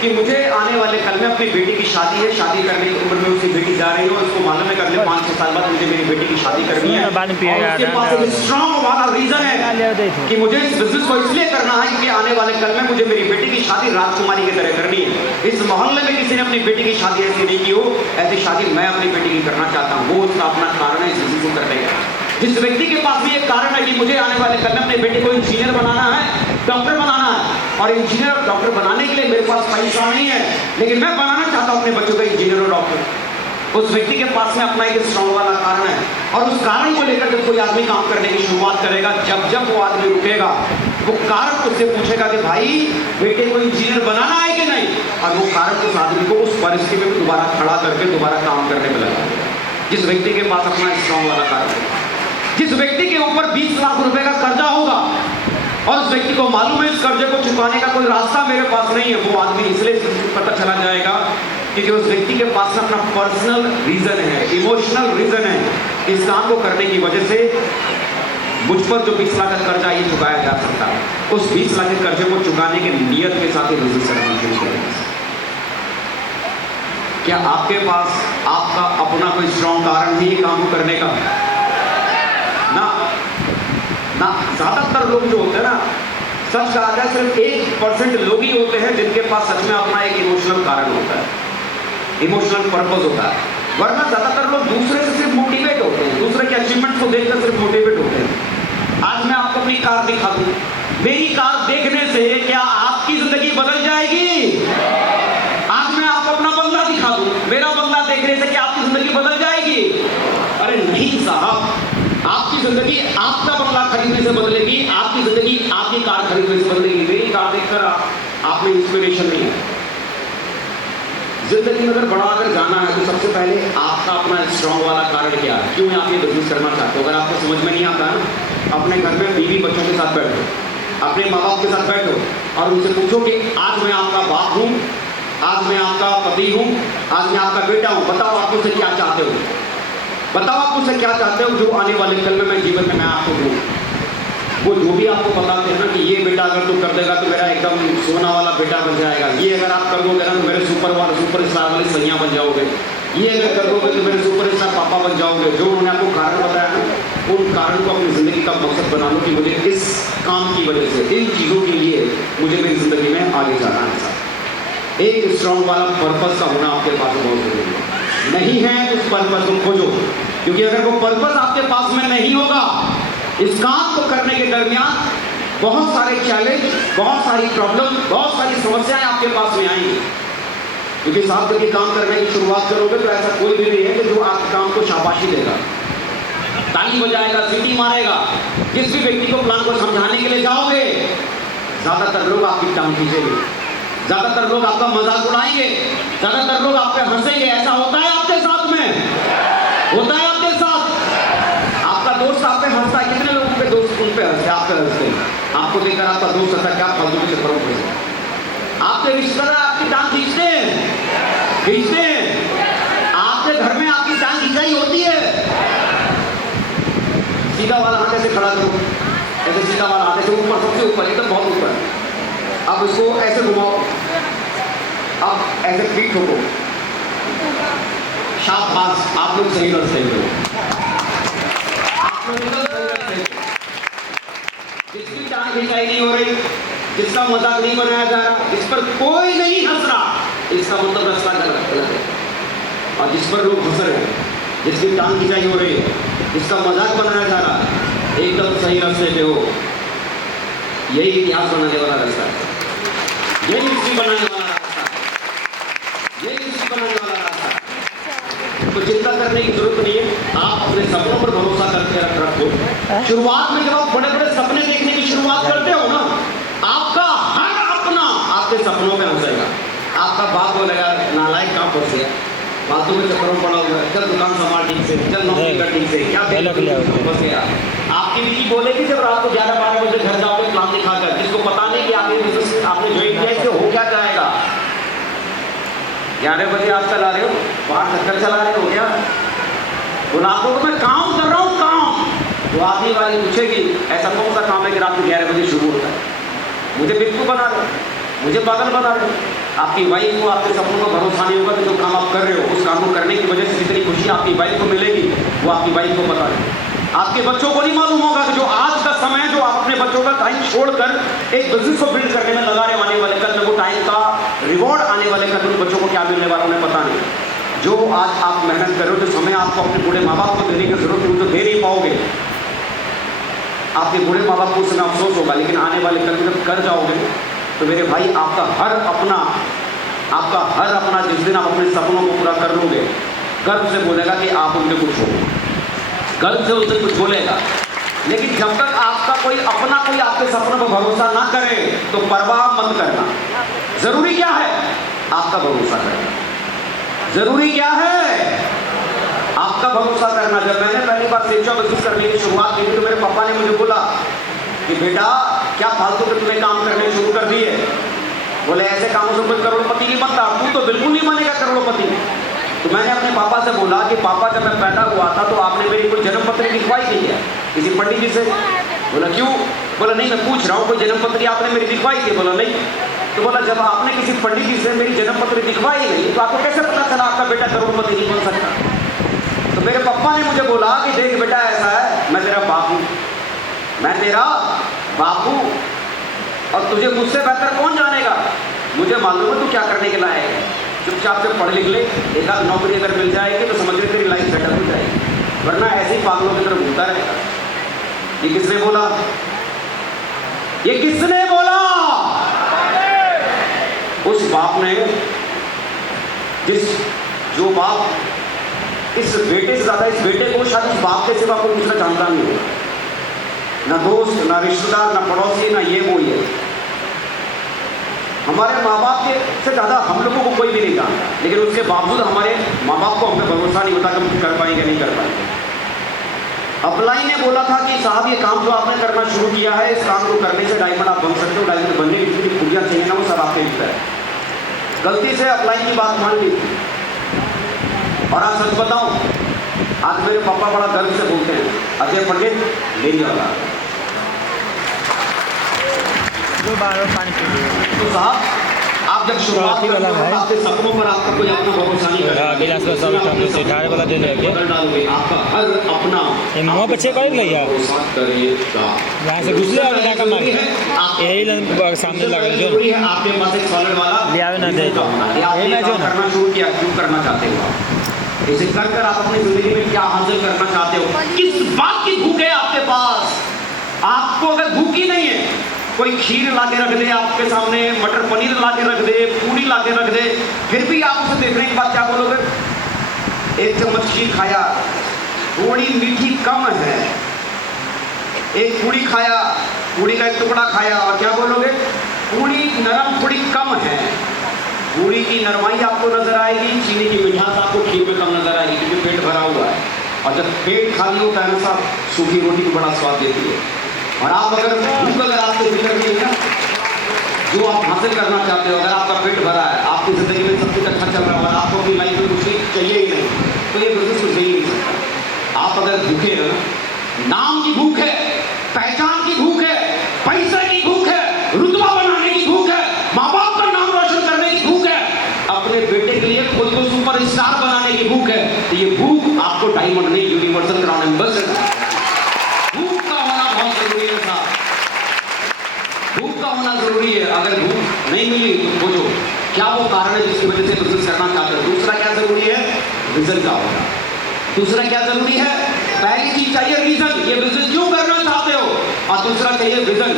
कि मुझे आने वाले कल में अपनी बेटी की शादी है, शादी करने की उम्र में उसकी बेटी जा रही है और उसको मालूम है अगले 5-6 साल बाद मुझे मेरी बेटी की शादी करनी है। और उसके पास एक स्ट्रॉन्ग वाला रीजन है कि मुझे इस बिजनेस को इसलिए करना है कि आने वाले कल में मुझे मेरी बेटी की शादी राजकुमारी की तरह करनी है। इस मोहल्ले में किसी ने अपनी बेटी की शादी ऐसी नहीं की हो, ऐसी शादी मैं अपनी बेटी की करना चाहता हूँ। वो उसका अपना कारण है इस बिजनेस को करने का। जिस व्यक्ति के पास भी एक कारण है कि मुझे आने वाले कल में अपने बेटे को इंजीनियर बनाना है, डॉक्टर बनाना है, और इंजीनियर और डॉक्टर बनाने के लिए मेरे पास पैसा नहीं है, लेकिन मैं बनाना चाहता हूं अपने बच्चों को इंजीनियर और डॉक्टर। उस व्यक्ति के पास में अपना एक स्ट्रॉन्ग वाला कारण है, और उस कारण को लेकर जब कोई आदमी काम करने की शुरुआत करेगा, जब जब वो आदमी रुकेगा, वो कारण उससे पूछेगा कि भाई बेटे को इंजीनियर बनाना है कि नहीं, और वो कारण उस आदमी को उस परिस्थिति में दोबारा खड़ा करके दोबारा काम करने में लगा। जिस व्यक्ति के पास अपना स्ट्रॉन्ग वाला कारण है, जिस व्यक्ति के ऊपर 20 लाख रुपए का कर्जा होगा और उस व्यक्ति को मालूम है इस कर्जे को चुकाने का कोई रास्ता मेरे पास नहीं है, वो आदमी इसलिए पता चला जाएगा क्योंकि उस व्यक्ति के पास अपना पर्सनल रीजन है, इमोशनल रीजन है। इस काम को करने की वजह से मुझ पर जो 20 लाख का कर्जा ये चुकाया जा सकता है, उस 20 लाख के कर्जे को चुकाने के नियत के साथ ही बिजनेस करना शुरू करेंगे। क्या आपके पास आपका अपना कोई स्ट्रॉन्ग कारण है ये काम करने का? ना ना, ज्यादातर लोग जो होते हैं ना, सच कहा जाए सिर्फ 1% लोग ही होते हैं जिनके पास सच में अपना एक इमोशनल कारण होता है, इमोशनल पर्पस होता है। वरना ज्यादातर लोग दूसरे से सिर्फ मोटिवेट होते हैं, दूसरे के अचीवमेंट को देखकर सिर्फ मोटिवेट होते हैं। आज मैं आपको अपनी कार दिखा दूं, मेरी कार देखने से क्या आपकी जिंदगी बदल जाएगी? आज मैं आपको अपना बंगला दिखा दूं, मेरा बंगला देखने से क्या आपकी जिंदगी बदल जाएगी? अरे नहीं साहब, आपकी जिंदगी आपका बंगला खरीदने से बदलेगी, आपकी जिंदगी आपकी कार खरीदने से बदलेगी। मेरी कार देखकर आप में इंस्पिरेशन नहीं है। जिंदगी में अगर बड़ा अगर जाना है तो सबसे पहले आपका अपना स्ट्रॉन्ग वाला कारण क्या है, क्यों आप ये बिजनेस करना चाहते हो। अगर आपको समझ में नहीं आता है, अपने घर में बीवी बच्चों के साथ बैठो, अपने माँ बाप के साथ बैठो और उनसे पूछो कि आज मैं आपका बाप हूँ, आज मैं आपका पति हूँ, आज मैं आपका बेटा हूँ, बताओ आप मुझसे क्या चाहते हो, बताओ आप मुझसे क्या चाहते हो जो आने वाले कल में मैं जीवन में मैं आपको दूँ। वो जो भी आपको बताते हैं ना कि ये बेटा अगर तू कर देगा तो मेरा एकदम सोना वाला बेटा बन जाएगा, ये अगर आप कर दोगे ना तो मेरे सुपर स्टार वाली सैया बन जाओगे, ये अगर कर दोगे तो मेरे सुपर स्टार पापा बन जाओगे। जो उन्होंने आपको कारण बताया ना, उन कारण को अपनी जिंदगी का मकसद बना लो कि मुझे इस काम की वजह से, इन चीज़ों के लिए मुझे मेरी जिंदगी में आगे जाना है। एक स्ट्रॉन्ग वाला पर्पस का होना आपके पास बहुत जरूरी है। नहीं है उस पर्पस को खोजो, क्योंकि अगर वो पर्पस आपके पास में नहीं होगा, इस काम को करने के दरमियान बहुत सारे चैलेंज, बहुत सारी प्रॉब्लम, बहुत सारी समस्याएं आपके पास में आएंगी। क्योंकि साहब जब ये काम करने की शुरुआत करोगे तो ऐसा कोई भी नहीं है कि जो आपके काम को शाबाशी देगा, ताली बजाएगा, सीटी मारेगा। जिस भी व्यक्ति को प्लान को समझाने के लिए जाओगे, ज्यादातर लोग आपकी टांग खींचेंगे, ज्यादातर लोग आपका मजाक उड़ाएंगे, ज्यादातर लोग आप पे हंसेंगे। ऐसा होता है आपके साथ में, होता है आपके साथ। आपका दोस्त आप पे हंसता है, कितने लोगों पे दोस्त उन पे हंसते, आप पे हंसते हैं। आपको देखकर आपका दोस्त हंसता, क्या फालतू के चक्करों में आपके रिश्तेदार आपकी टांग खींचते हैं, खींचते हैं। आपके घर में आपकी टांग खींचाई होती है। सीधा वाला हाथ ऐसे खड़ा करो, ऐसे सीधा वाला हाथ ऐसे ऊपर, सबसे ऊपर, एकदम बहुत ऊपर। अब इसको ऐसे घुमाओ, अब ऐसे फिट हो, शाबाश, आप लोग सही रास्ते पे, आप लोग एकदम सही रास्ते पे। जिसकी टांग खिंचाई नहीं हो रही, जिसका मजाक नहीं बनाया जा रहा, जिस पर कोई नहीं हंस रहा, इसका मतलब रास्ता गलत है। और जिस पर लोग हंस रहे हैं, जिसकी टांग खिंचाई हो रही है, जिसका मजाक बनाया जा रहा है, एकदम सही रास्ते पे हो। यही इतिहास बनाने वाला रास्ता है, यही हिस्ट्री बनाने वाला रास्ता है, यही हिस्ट्री बनाने वाला रास्ता है। तो चिंता करने की जरूरत नहीं है, आप अपने सपनों पर भरोसा करके रखो। शुरुआत में जब आप बड़े बड़े सपने देखने की शुरुआत करते हो ना, आपका हर अपना आपके सपनों में हंसेगा। आपका बाप बोलेगा नालायक कहाँ फंस गया, फालतू के चक्करों में पड़ा हुआ है, चल दुकान संभाल ठीक से, चल नौकरी कर ठीक से, क्या फंस गया। आपकी बीवी बोलेगी जब रात को 11-12 बजे घर जाओगे प्लान दिखाकर, जिसको पता नहीं कि आपने ज्वाइन किया इससे हो क्या जाएगा। 11 बजे आप चला रहे हो, बाहर चक्कर चला रहे हो क्या, बोला आपको तो मैं काम कर रहा हूँ काम। तो आदमी वाली पूछेगी ऐसा कौन सा काम है कि रात को 11 बजे शुरू होता है, मुझे बिल्कुल बना रहे, मुझे पागल बना रहे। आपकी वाइफ को आपके सपनों का भरोसा नहीं होगा कि जो काम आप कर रहे हो उस काम को करने की वजह से जितनी खुशी आपकी वाइफ को मिलेगी वो आपकी वाइफ को पता है। आपके बच्चों को नहीं मालूम होगा कि जो आज का समय जो आप अपने बच्चों का टाइम छोड़कर एक बिजनेस को बिल्ड करने में लगा रहे आने वाले कल में वो टाइम का रिवॉर्ड आने वाले कल उन बच्चों को क्या मिलने वाला उन्हें पता नहीं। जो आज आप मेहनत करो जो समय आपको अपने बूढ़े माँ बाप को देने की जरूरत है वो तो दे नहीं पाओगे। आपके बूढ़े माँ बाप को उसमें अफसोस होगा, लेकिन आने वाले कल जब कर जाओगे तो मेरे भाई आपका हर अपना जिस दिन आप अपने सपनों को पूरा कर लोगे गर्व से बोलेगा कि आप उनके कुछ हो, गर्व से उसे कुछ बोलेगा। लेकिन जब तक आपका कोई आपके सपनों पर भरोसा ना करे तो परवाह मत करना। जरूरी क्या है आपका भरोसा करना, जरूरी क्या है आपका भरोसा करना। जब मैंने पहली बार शिक्षा बिजनेस करने की शुरुआत की तो मेरे पापा ने मुझे बोला कि बेटा क्या फालतू के तुम्हें काम करने शुरू कर दिए, बोले ऐसे कामों से कोई करोड़पति नहीं बनता, तू तो बिल्कुल नहीं बनेगा करोड़पति। तो मैंने अपने पापा से बोला कि पापा जब मैं पैदा हुआ था तो आपने मेरी कोई जन्म पत्री दिखवाई नहीं है किसी पंडित जी से। बोला क्यों, बोला नहीं मैं पूछ रहा हूँ कोई जन्म पत्री आपने मेरी दिखवाई थी, बोला नहीं। तो बोला जब आपने किसी पंडित जी से मेरी जन्म पत्री दिखवाई नहीं तो आपको कैसे पता चला आपका बेटा करोड़पति नहीं बन सकता। तो मेरे पापा ने मुझे बोला कि देख बेटा ऐसा है मैं तेरा बाप हूँ, मैं तेरा बाप हूँ और तुझे मुझसे बेहतर कौन जानेगा, मुझे मालूम है तू क्या करने के लायक है, चुपचाप से पढ़ लिख ले, एक आध नौकरी अगर मिल जाएगी तो समझ ले तेरी लाइफ सेटल हो जाएगी, वरना ऐसे ही पागलों की तरफ घूमता रहेगा। ये किसने बोला, ये किसने बोला? उस बाप ने जो बाप इस बेटे से ज्यादा इस बेटे को शायद इस बाप के सिवा कोई दूसरा जानता नहीं होगा, ना दोस्त ना रिश्तेदार ना पड़ोसी ना ये वो ये। हमारे माँ बाप के से ज़्यादा हम लोगों को कोई भी नहीं जानता, लेकिन उसके बावजूद हमारे माँ बाप को हमें भरोसा नहीं होता कि हम कर पाएंगे नहीं कर पाएंगे। अपलाई ने बोला था कि साहब ये काम जो आपने करना शुरू किया है इस काम को करने से डायमंड आप बन सकते हो, डायमंड बनने की जितनी खूबियाँ चाहिए ना वो सब आपके भीतर है। गलती से अपलाई की बात मान ली थी और आज सच बताऊं आज मेरे पापा बड़ा गर्व से बोलते हैं अजय पंडित मेरी औलाद। जो बार पानी पी लिए तो साहब आप जब शुरुआत करते हो आपके सपनों पर आपका कोई अपना भरोसा नहीं करता, गिलास का सब टॉप से 18 वाला दे लेके बदल डालोगे आपका हर अपना ये मुंह बच्चे कर लिया करिएगा। वहां से घुस ले और डाका मार यही सामने लगा जो जरूरी है आपके पास एक सॉलिड वाला लिया ना दे दो ये मैं जो करना शुरू किया क्यों करना चाहते हो आप, इसे कर कर आप अपनी जिंदगी में क्या हासिल करना चाहते हो, किस बात की भूख है आपके पास। आपको अगर भूख ही नहीं है कोई खीर ला के रख दे आपके सामने, मटर पनीर ला के रख दे, पूरी ला के रख दे, फिर भी आप उसे देखने के बाद क्या बोलोगे, एक चम्मच खीर खाया थोड़ी मीठी कम है, एक पूरी खाया पूरी का एक टुकड़ा खाया और क्या बोलोगे पूरी नरम थोड़ी कम है। पूरी की नरमाई आपको नजर आएगी, चीनी की मिठास आपको खीर में कम नजर आएगी क्योंकि पेट भरा हुआ है। और जब पेट खाली होता है ना साहब सूखी रोटी को बड़ा स्वाद देती है। और आप अगर भूख अगर आपको भीतर नहीं है ना जो आप हासिल करना चाहते हो, अगर आपका पेट भरा है आपकी जिंदगी में सब कुछ अच्छा चल रहा है और आपको अपनी लाइफ में कुछ चाहिए ही नहीं तो ये बिजनेस कुछ दे ही नहीं सकता। आप अगर भूखे हैं नाम की भूख है, पहचान की भूख है, पैसे की भूख है, रुतबा बनाने की भूख है, माँ बाप का नाम रोशन करने की भूख है, अपने बेटे के लिए खुद को सुपर स्टार बनाने की भूख है, तो ये भूख आपको डायमंड नहीं यूनिवर्सल क्राउन एम्बेसडर भूख का होना बहुत जरूरी है साहब, भूख का होना जरूरी है। अगर भूख नहीं मिली तो पूछो क्या वो कारण है जिसकी वजह से बिजनेस करना चाहते हो। दूसरा क्या जरूरी है, विजन का होना। दूसरा क्या जरूरी है, पहली चीज चाहिए रीजन, ये बिजनेस क्यों करना चाहते हो, और दूसरा चाहिए विजन।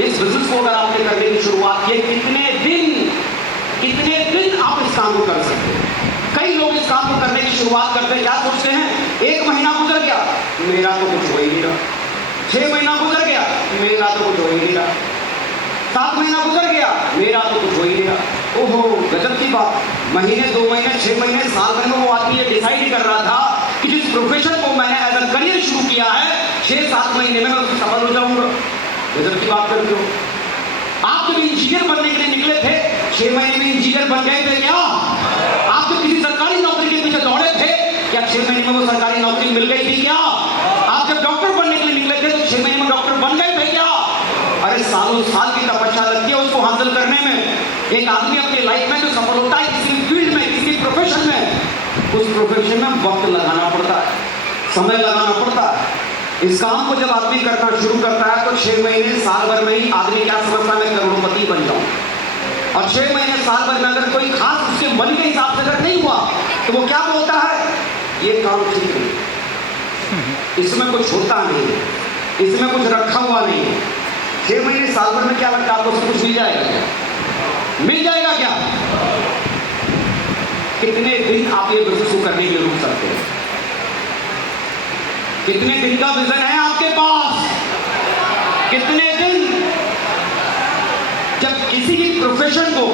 इस बिजनेस को अगर आपने करने की शुरुआत की कितने दिन आप इस काम को कर सकते हो। कई लोग इस काम को करने की शुरुआत करते हैं, क्या सोचते हैं, 1 महीना गुजर गया मेरा तो कुछ हो ही नहीं रहा, 6 महीना गुजर गया मेरा तो कुछ हो ही नहीं रहा, 7 महीना गुजर गया मेरा तो कुछ हो ही बात, महीने 2 महीने 6 महीने साल भर में वो आदमी ये डिसाइड कर रहा था कि जिस प्रोफेशन को मैंने एज अ करियर शुरू किया है 6-7 महीने में मैं उसमें सफल हो जाऊंगा। गजब की बात करते हो। आप जब इंजीनियर बनने के लिए निकले थे 6 महीने में इंजीनियर बन गए थे क्या? आप जब किसी सरकारी नौकरी के पीछे दौड़े थे क्या 6 महीने में वो सरकारी नौकरी मिल गई थी क्या? आप जब डॉक्टर बनने के लिए निकले थे तो 6 महीने में डॉक्टर बन गए थे क्या? अरे सालों साल की तपस्या लगती है उसको हासिल करने में। एक आदमी अपनी लाइफ में जो सफल होता है किसी फील्ड में, किसी प्रोफेशन में, उस प्रोफेशन में वक्त लगाना पड़ता है, समय लगाना पड़ता है। इस काम को जब आदमी करना शुरू करता है तो 6 महीने साल भर में ही आदमी क्या समझता है मैं करोड़पति बन जाऊं। और 6 महीने साल भर में अगर कोई खास उसके मन के हिसाब से अगर नहीं हुआ तो वो क्या बोलता है, ये काम ठीक नहीं, इसमें कुछ होता नहीं है, इसमें कुछ रखा हुआ नहीं है। 6 महीने साल भर में क्या लगता है आपको सब कुछ मिल जाएगा क्या? मिल जाएगा क्या? कितने दिन आप ये बिजनेस को करने के लिए रुक सकते हैं? कितने दिन का विजन है आपके पास? कितने दिन? जब किसी भी प्रोफेशन को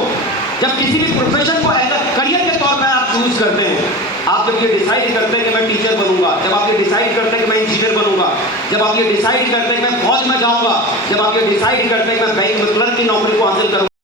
एज अ करियर के तौर पर आप चूज करते हैं, आप जब ये डिसाइड करते हैं कि मैं टीचर बनूंगा, जब आप ये डिसाइड करते हैं कि मैं इंजीनियर बनूंगा, जब आप ये डिसाइड करते हैं कि मैं फौज में जाऊंगा, जब आप ये डिसाइड करते हैं कि मैं बैंक में क्लर्क की नौकरी को हासिल करूंगा,